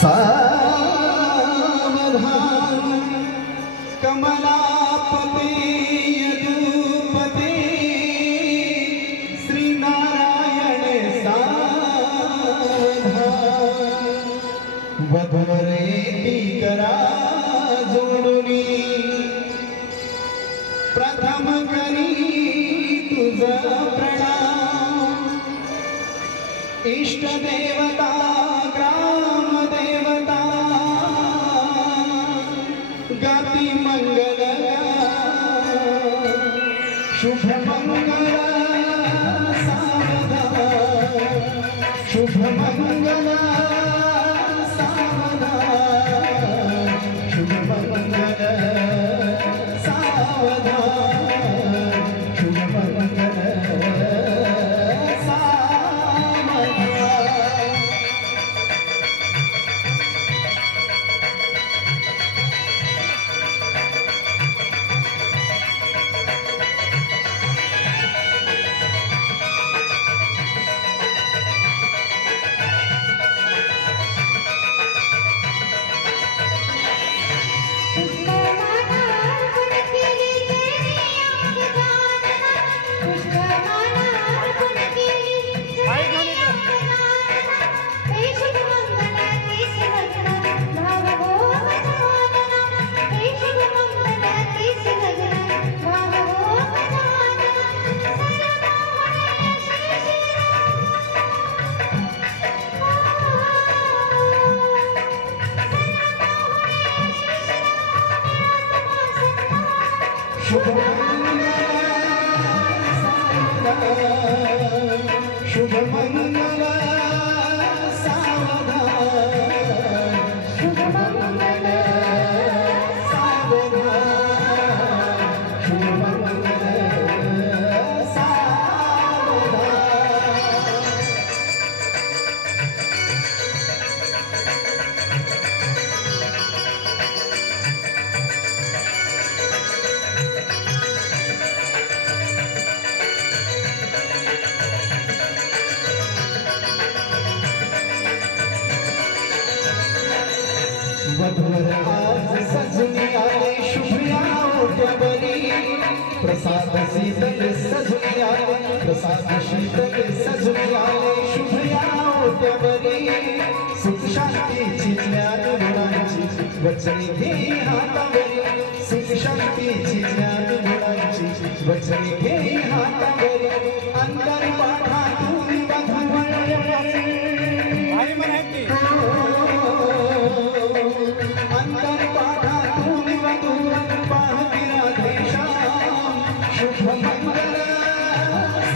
सावधान कमलापते यदुपते श्री नारायण सावधान वधुवरेती करा जोडुनी प्रथम करी तुझा प्रणाम इष्ट देवता ग्राम देवता गाती मंगल शुभ मंगल सावधान शुभ मंगल सावधान शुभ मंगल सावधान शुभ मंगल शुभ मंगल शुभ मंगल सावधान शुभ मंगल सावधान शुभ मंगल वधूवर आज सजनी आले शुभ आवडबरी प्रसाद शीतल सजनी आले प्रसाद शीतल सजनी आले शुभ आवडबरी सुख शांतीची ज्ञान गुणांची वचने घे हातावरी सुख शांतीची ज्ञान गुणांची वचने घे हातावरी अंतर पाठातून वधूवर अंतर पाठातून वधूवर पाहती राधे श्याम शुभ मंगल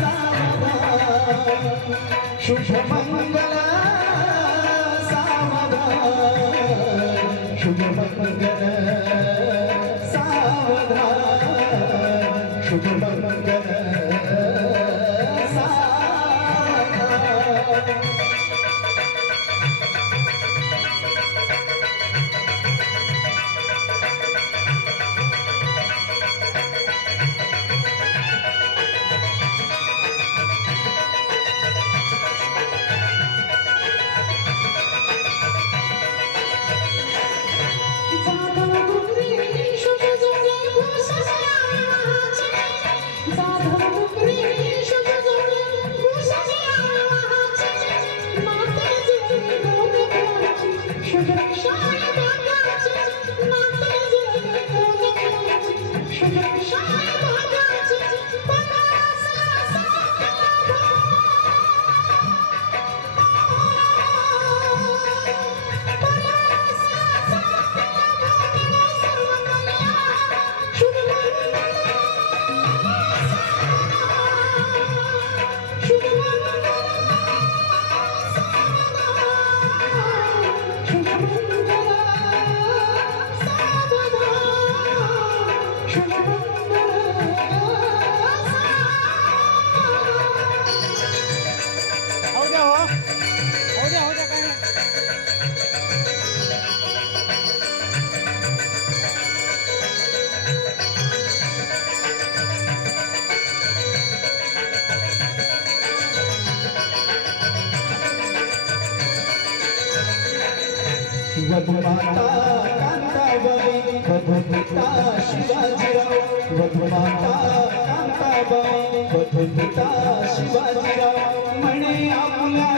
सावधान शुभ मंगल सावधान शुभ मंगल सावधान शुभ मंगल सावधान शुभ वधुमाता कांताबाई वधुपिता शिवाजीराव वधुमाता कांताबाई वधुपिता शिवाजीराव म्हणे आपल्या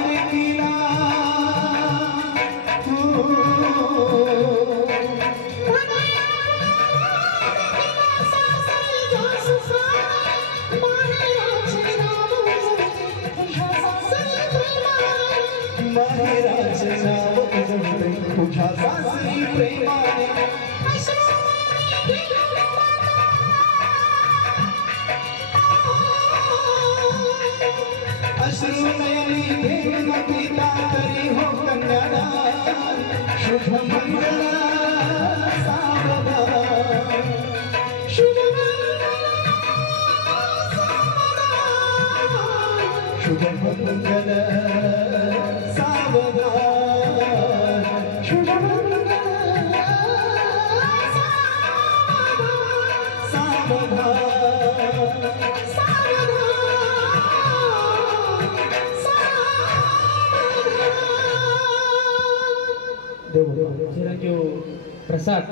लेकीला माहेराचे नाव तुझ्या सासरी प्रेमाने अश्रू नयनी घेऊन पिता तरी हो कन्यादान शुभ मंगल सावधान शुभ मंगल चिरंजीव प्रसाद